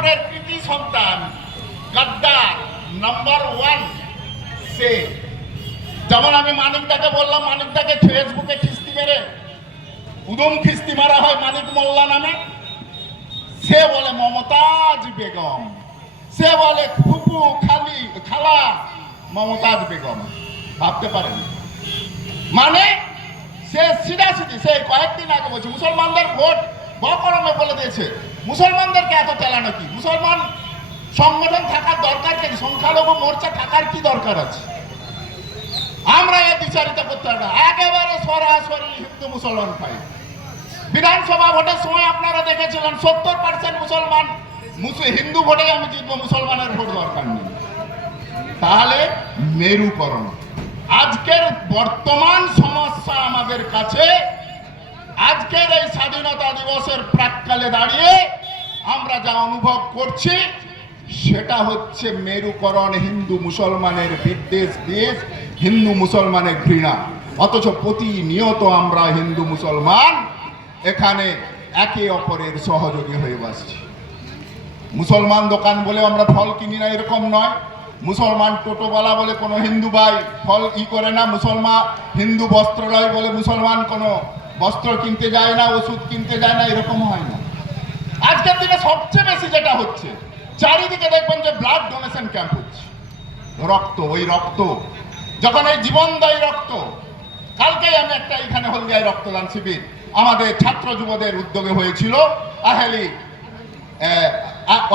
শ্রীরামপুরের কৃতি সন্তান গদ্দার নাম্বার 1 সে। যেমন আমি মানিকদাকে বললাম, মানিকদাকে ফেসবুকে খিস্তি মেরে উদম খিস্তি মারা হয় মানিক মোল্লা নামে, সে বলে মমতাজ বেগম, সে বলে ফুপু খালা মমতাজ বেগম। ভাবতে পারেন মানে সে সিধাসিধি, সে কয়েকদিন আগে বলছে মুসলমানদের ভোট বকরমে বলে দিয়েছে। মুসলমানদেরকে এত চালানো কি? মুসলমান সংগঠন থাকার দরকার কি? সংখ্যালঘু মোর্চা থাকার কি দরকার আছে? আমরা এ বিচারিতা করতে পারি না, একেবারে সরাসরি হিন্দু মুসলমান পাই। বিধানসভা ভোটের সময় আপনারা দেখেছিলেন 70% মুসলমান, হিন্দু ভোটে আমি জিতবো, মুসলমানের ভোট দরকার নেই। তাহলে মেরুকরণ আজকের বর্তমান সমস্যা আমাদের কাছে। আজকের এই স্বাধীনতা দিবসের প্রাক্কালে দাঁড়িয়ে আমরা যা অনুভব করছি সেটা হচ্ছে মেরুকরণ, হিন্দু মুসলমানের বিদ্বেষ, দেশ হিন্দু মুসলমানের ঘৃণা। অথচ প্রতিনিয়ত আমরা হিন্দু মুসলমান এখানে একে অপরের সহযোগী হয়ে বসছি। মুসলমান দোকান বলে আমরা ফল কিনি না এরকম নয়, মুসলমান টোটোওয়ালা বলে কোনো হিন্দু ভাই ফল করে না, মুসলমান হিন্দু বস্ত্রালয় বলে মুসলমান কোনো বস্ত্র কিনতে যায় না, ওষুধ কিনতে যায় না, এরকম হয় না। আজকের দিনে সবচেয়ে বেশি যেটা হচ্ছে, চারিদিকে দেখবেন যে ব্লাড ডোনেশন ক্যাম্প হচ্ছে, রক্ত, ওই রক্ত যখন এই জীবনদায়ী রক্ত। কালকেই আমি একটা এখানে হলদিয়ায় রক্তদান শিবির আমাদের ছাত্র যুবদের উদ্যোগে হয়েছিল আহেলি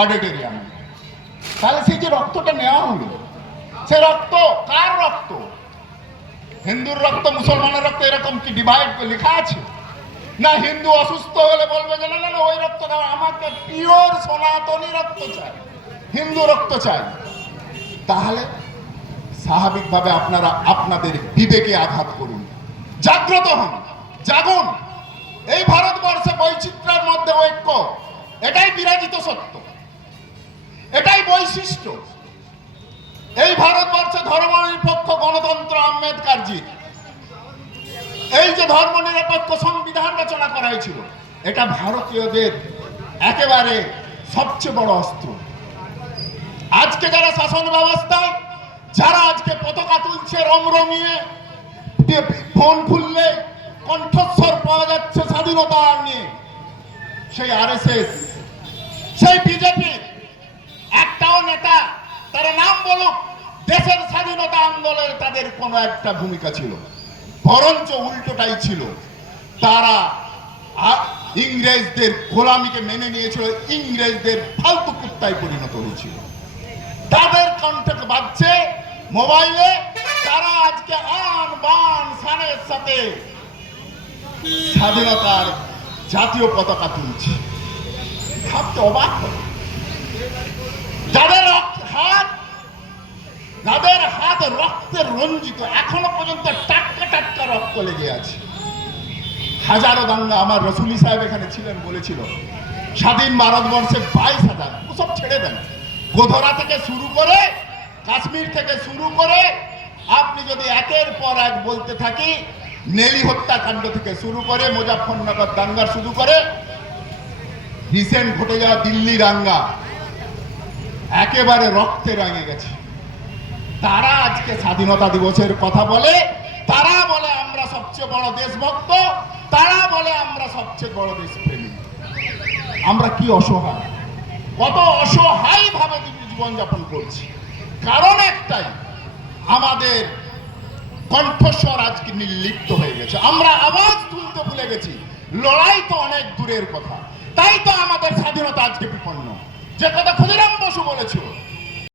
অডিটোরিয়ামে। তাহলে সেই যে রক্তটা নেওয়া হলো, সে রক্ত কার রক্ত? হিন্দুর রক্ত, মুসলমানের রক্ত, এরকম কি ডিভাইড লেখা আছে? না, হিন্দু অসুস্থ হলে বলবে যে না না ওই রক্ত দাও, আমাকে পিওর সনাতনী রক্ত চাই, হিন্দু রক্ত চাই। তাহলে স্বাভাবিকভাবে আপনারা আপনাদের বিবেকে আঘাত করুন, জাগ্রত হন, জাগুন। এই ভারতবর্ষে বৈচিত্র্যের মধ্যে ঐক্য, এটাই বিরাজিত সত্য, এটাই বৈশিষ্ট্য। এই ভারতবর্ষে ধর্মনিরপেক্ষ গণতন্ত্র আম্বেদকরজি, এই যে ধর্মনিরপেক্ষ সংবিধান রচনা করা হয়েছিল, এটা ভারতীয়দের একেবারে সবচেয়ে বড় অস্ত্র। আজকে যারা শাসন ব্যবস্থায়, যারা আজকে পতাকা তুলছে রমরমিয়ে, ফোন খুললে কণ্ঠস্বর পাওয়া যাচ্ছে স্বাধীনতা নিয়ে, সেই আরএসএস, সেই বিজেপি একটাও নেতা তারা নাম বলুক দেশের স্বাধীনতা আন্দোলনে তাদের কোনো একটা ভূমিকা ছিল, বরঞ্চ উল্টোটাই ছিল। তারা ইংরেজদের গোলামিকে মেনে নিয়েছিল, ইংরেজদের ফালতু কুত্তায় পরিণত হয়েছিল। তাদের কণ্ঠে বাজছে মোবাইলে, তারা আজকে আন বান শানের সাথে স্বাধীনতার জাতীয় পতাকা তুলছে। ভাবতে অবাক হয়, যাদের হাত রক্তে রঞ্জিত, এখনো পর্যন্ত টাটকা টাটকা রক্ত লেগে আছে। হাজারো দাঙ্গা, আমার রসুলি সাহেব এখানে ছিলেন, বলেছিল স্বাধীন ভারতবর্ষে 22,000, ওসব ছেড়ে দেন, গোধরা থেকে শুরু করে কাশ্মীর থেকে শুরু করে আপনি যদি একের পর এক বলতে থাকি, নেলি হত্যাকাণ্ড থেকে শুরু করে মুজাফফরনগর দাঙ্গা শুরু করে রিসেন্ট ঘটে যাওয়া দিল্লি দাঙ্গা, একেবারে রক্তে রাঙে গেছে। তারা আজকে স্বাধীনতা দিবসের কথা বলে, তারা বলে আমরা সবচেয়ে বড় দেশভক্ত, তারা বলে আমরা সবচেয়ে বড় দেশপ্রেমী। আমরা কি অসহায়, কত অসহায় ভাবে জীবনযাপন করছি। কারণ একটাই, আমাদের কণ্ঠস্বর আজকে নির্লিপ্ত হয়ে গেছে, আমরা আওয়াজ তুলতে ভুলে গেছি। লড়াই তো অনেক দূরের কথা, তাই তো আমাদের স্বাধীনতা আজকে বিপন্ন। যে কথা ক্ষুদিরাম বসু বলেছিল,